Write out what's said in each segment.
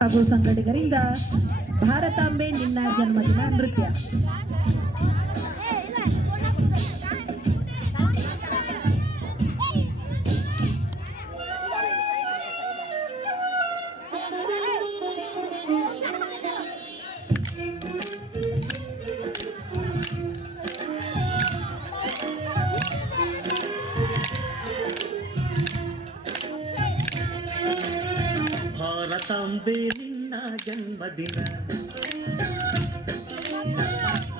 ಹಾಗೂ ಸಂಘಟಕರಿಂದ ಭಾರತಾಂಬೆ ನಿನ್ನ ಜನ್ಮದಿನ ನೃತ್ಯ. ಭಾರತಾಂಬೆ ನಿನ್ನ ಜನ್ಮದಿನ.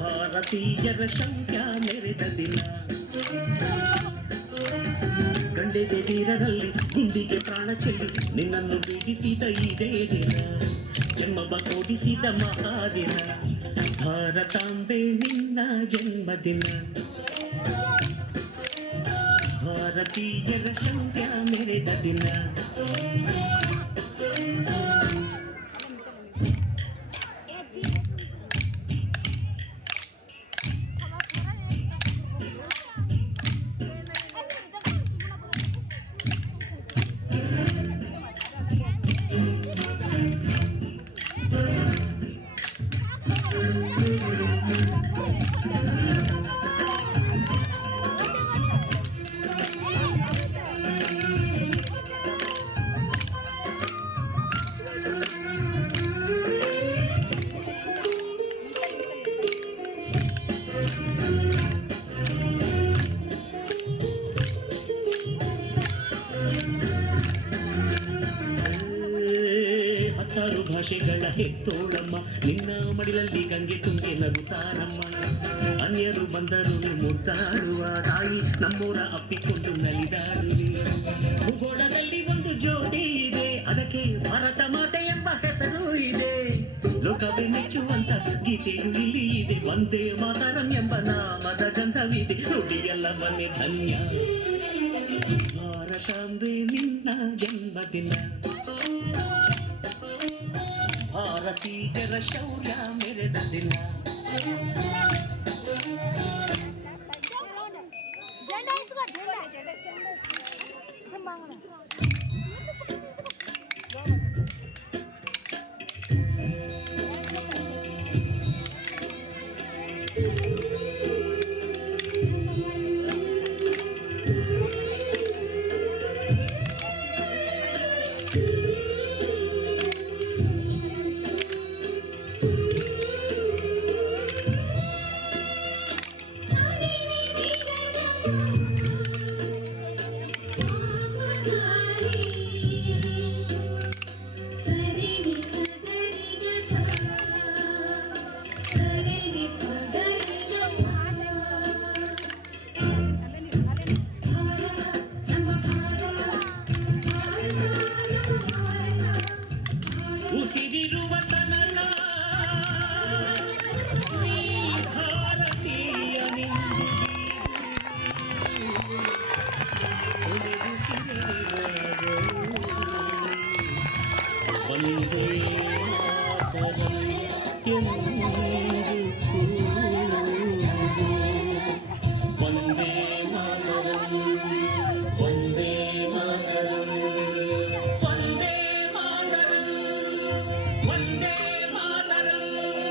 ಭಾರತೀಯರ ಶಂಖ್ಯ ನೆರೆದ ದಿನ. ಗಂಡೆಗೆ ವೀರರಲ್ಲಿ ಗುಂಡಿಗೆ ಪ್ರಾಣ ಚೆಲ್ಲಿ ನಿನ್ನನ್ನು ಬೀಡಿಸಿದ ಇದೇ ದಿನ. ಜನ್ಮವ ಕೊಡಿಸಿದ ಮಹಾದಿನ. ಭಾರತಾಂಬೆ ನಿನ್ನ ಜನ್ಮದಿನ. ಭಾರತೀಯರ ಶಂಖ್ಯ ಮೆರೆದ ದಿನ. Thank you. ಭಾಷೆಗಳ ಹೆತ್ತೋಳಮ್ಮ, ನಿನ್ನ ಮಡಿಲಲ್ಲಿ ಗಂಗೆ ತುಂಗೆ ನಗುತ್ತಾರಮ್ಮ. ಅನ್ಯರು ಬಂದರು ಮುದ್ದಾಡುವ ತಾಯಿ, ನಮ್ಮೂರ ಅಪ್ಪಿಕೊಂಡು ನಲಿದಾಡುವೆ ಭೂಗೋಳದಲ್ಲಿ ಒಂದು ಜೋಡಿ ಇದೆ, ಅದಕ್ಕೆ ಭಾರತ ಮಾತೆ ಎಂಬ ಹೆಸರು ಇದೆ. ಲೋಕವೇ ಮೆಚ್ಚುವಂತ ಗೀತೆಯು ಇಲ್ಲಿ ಇದೆ ಒಂದೇ ಮಾತರಂ ಎಂಬ ನಾಮದ ಗಂಧವಿದೆ ನುಡಿಯಲ್ಲ ಮನೆ ಧನ್ಯ. ಭಾರತಾಂಬೆ ನಿನ್ನ ಜನ್ಮದಿನ. ತೀಗರ ಶೌರ್ಯ ಮೆರೆದ ದಿನ Thank you. Hari